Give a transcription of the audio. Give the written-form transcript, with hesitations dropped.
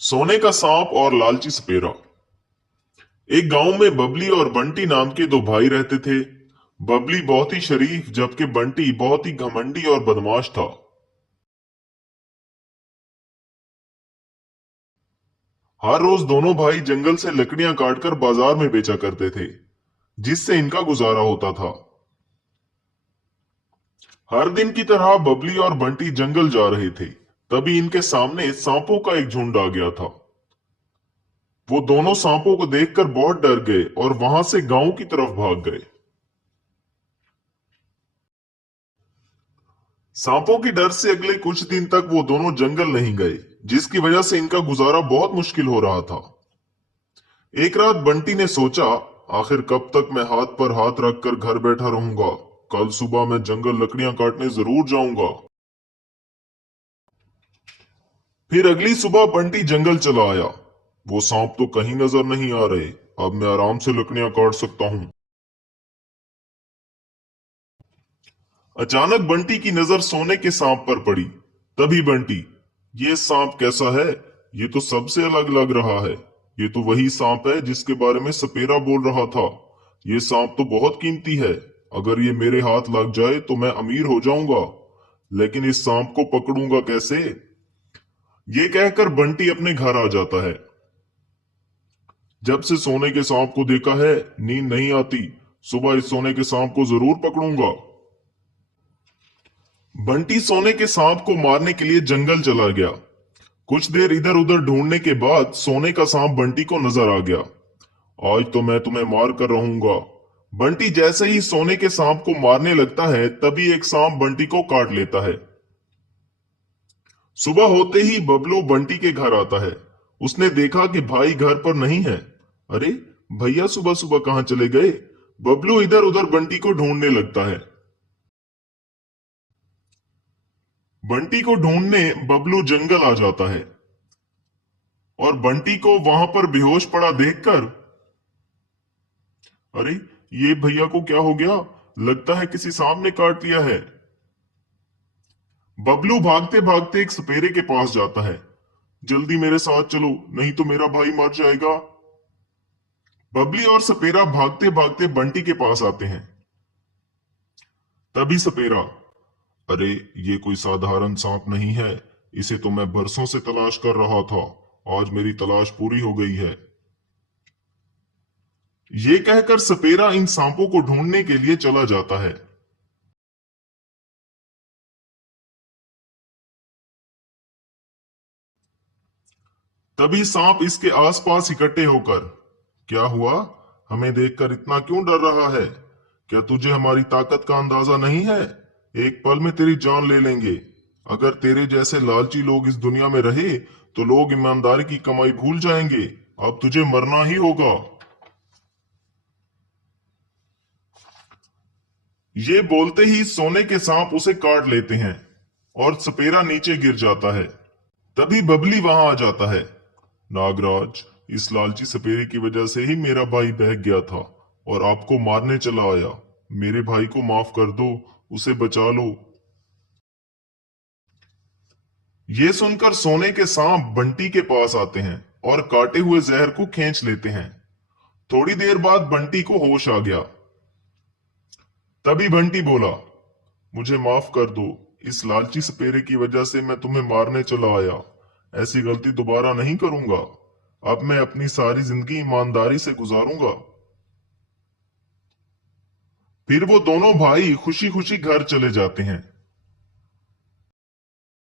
सोने का सांप और लालची सपेरा। एक गांव में बबली और बंटी नाम के दो भाई रहते थे। बबली बहुत ही शरीफ जबकि बंटी बहुत ही घमंडी और बदमाश था। हर रोज दोनों भाई जंगल से लकड़ियां काटकर बाजार में बेचा करते थे, जिससे इनका गुजारा होता था। हर दिन की तरह बबली और बंटी जंगल जा रहे थे। तभी इनके सामने सांपों का एक झुंड आ गया था। वो दोनों सांपों को देखकर बहुत डर गए और वहां से गांव की तरफ भाग गए। सांपों के डर से अगले कुछ दिन तक वो दोनों जंगल नहीं गए, जिसकी वजह से इनका गुजारा बहुत मुश्किल हो रहा था। एक रात बंटी ने सोचा, आखिर कब तक मैं हाथ पर हाथ रखकर घर बैठा रहूंगा। कल सुबह मैं जंगल लकड़ियां काटने जरूर जाऊंगा। फिर अगली सुबह बंटी जंगल चला आया। वो सांप तो कहीं नजर नहीं आ रहे। अब मैं आराम से लकड़ियां काट सकता हूँ। अचानक बंटी की नजर सोने के सांप पर पड़ी। तभी बंटी, ये सांप कैसा है? ये तो सबसे अलग लग रहा है। ये तो वही सांप है जिसके बारे में सपेरा बोल रहा था। ये सांप तो बहुत कीमती है। अगर ये मेरे हाथ लग जाए तो मैं अमीर हो जाऊंगा। लेकिन इस सांप को पकड़ूंगा कैसे? ये कहकर बंटी अपने घर आ जाता है। जब से सोने के सांप को देखा है, नींद नहीं आती। सुबह इस सोने के सांप को जरूर पकड़ूंगा। बंटी सोने के सांप को मारने के लिए जंगल चला गया। कुछ देर इधर उधर ढूंढने के बाद सोने का सांप बंटी को नजर आ गया। आज तो मैं तुम्हें मार कर रहूंगा। बंटी जैसे ही सोने के सांप को मारने लगता है, तभी एक सांप बंटी को काट लेता है। सुबह होते ही बबलू बंटी के घर आता है। उसने देखा कि भाई घर पर नहीं है। अरे, भैया सुबह सुबह कहाँ चले गए? बबलू इधर उधर बंटी को ढूंढने लगता है। बंटी को ढूंढने बबलू जंगल आ जाता है और बंटी को वहां पर बेहोश पड़ा देखकर, अरे, ये भैया को क्या हो गया? लगता है किसी सांप ने काट लिया है। बबलू भागते भागते एक सपेरे के पास जाता है। जल्दी मेरे साथ चलो, नहीं तो मेरा भाई मर जाएगा। बबली और सपेरा भागते भागते बंटी के पास आते हैं। तभी सपेरा, अरे, ये कोई साधारण सांप नहीं है। इसे तो मैं बरसों से तलाश कर रहा था। आज मेरी तलाश पूरी हो गई है। ये कहकर सपेरा इन सांपों को ढूंढने के लिए चला जाता है। तभी सांप इसके आसपास इकट्ठे होकर, क्या हुआ? हमें देखकर इतना क्यों डर रहा है? क्या तुझे हमारी ताकत का अंदाजा नहीं है? एक पल में तेरी जान ले लेंगे। अगर तेरे जैसे लालची लोग इस दुनिया में रहे तो लोग ईमानदारी की कमाई भूल जाएंगे। अब तुझे मरना ही होगा। ये बोलते ही सोने के सांप उसे काट लेते हैं और सपेरा नीचे गिर जाता है। तभी बबली वहां आ जाता है। नागराज, इस लालची सपेरे की वजह से ही मेरा भाई बह गया था और आपको मारने चला आया। मेरे भाई को माफ कर दो, उसे बचा लो। ये सुनकर सोने के सांप बंटी के पास आते हैं और काटे हुए जहर को खींच लेते हैं। थोड़ी देर बाद बंटी को होश आ गया। तभी बंटी बोला, मुझे माफ कर दो। इस लालची सपेरे की वजह से मैं तुम्हें मारने चला आया। ऐसी गलती दोबारा नहीं करूंगा। अब मैं अपनी सारी जिंदगी ईमानदारी से गुजारूंगा। फिर वो दोनों भाई खुशी खुशी घर चले जाते हैं।